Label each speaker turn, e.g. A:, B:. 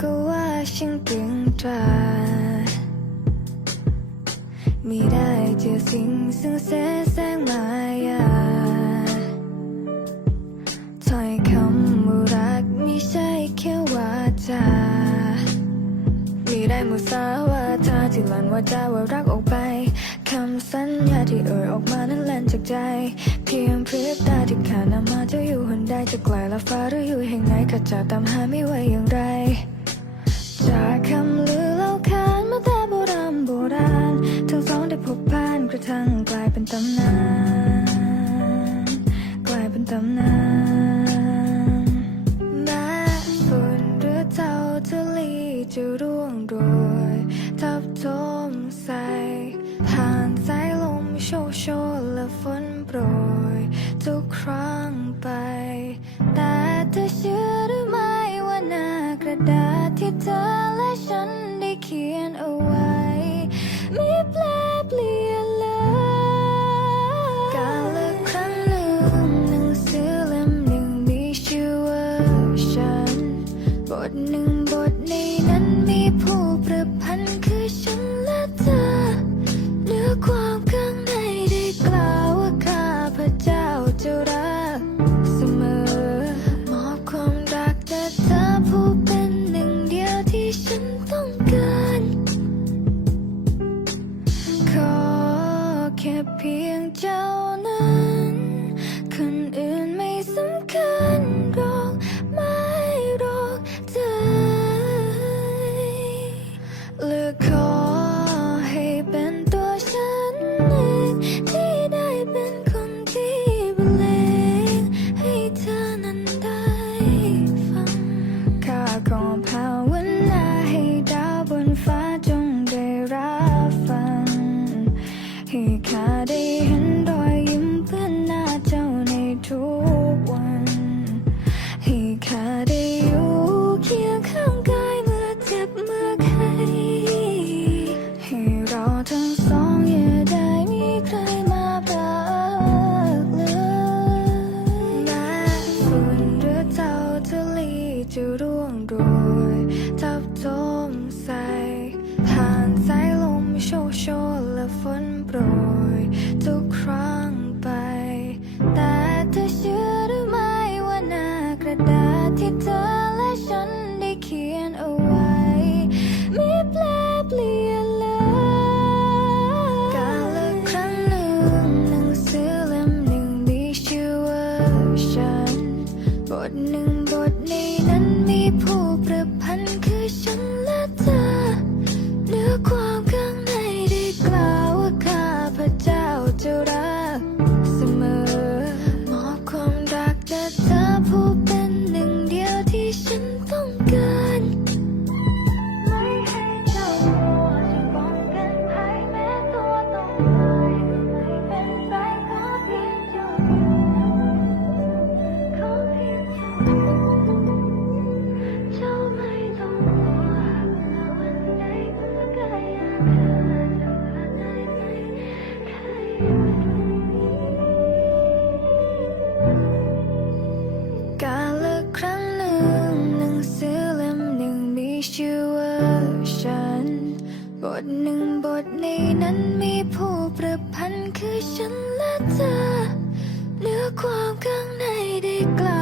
A: ก็ว่าฉันตรึงตรามีได้เจอสิ่งซึ่งแสแสงมายาถ้อยคำว่ารักไม่ใช่แค่วาจามีได้มุสาวาทาที่หลั่นว่าจาว่ารักออกไปคำสัญญาที่เอ่ยออกมานั้นแล่นจากใจ เพียงพริบตาที่ขาดนำมาจะอยู่หนใดจะไกลละฟ้าหรืออยู่แห่งไหนข้าจะตามหาไม่ไหว กลายเป็นตำนานแม้ฝนหรือเจ้าทะเลจะร่วงโรยทับทมใส่ผ่านสายลมโชกโชนและฝนโปรยทุกครั้งไป แต่เธอเชื่อหรือไม่ว่าหน้ากระดาษที่เธอ แค่เให้ข้าได้เห็น ฉัน บทหนึ่งบทนี้นั้น ทหนึ่งบทในนั้นมีผู้ประพันธ์คือฉันและเธอเนื้อความข้างในได้กล่าว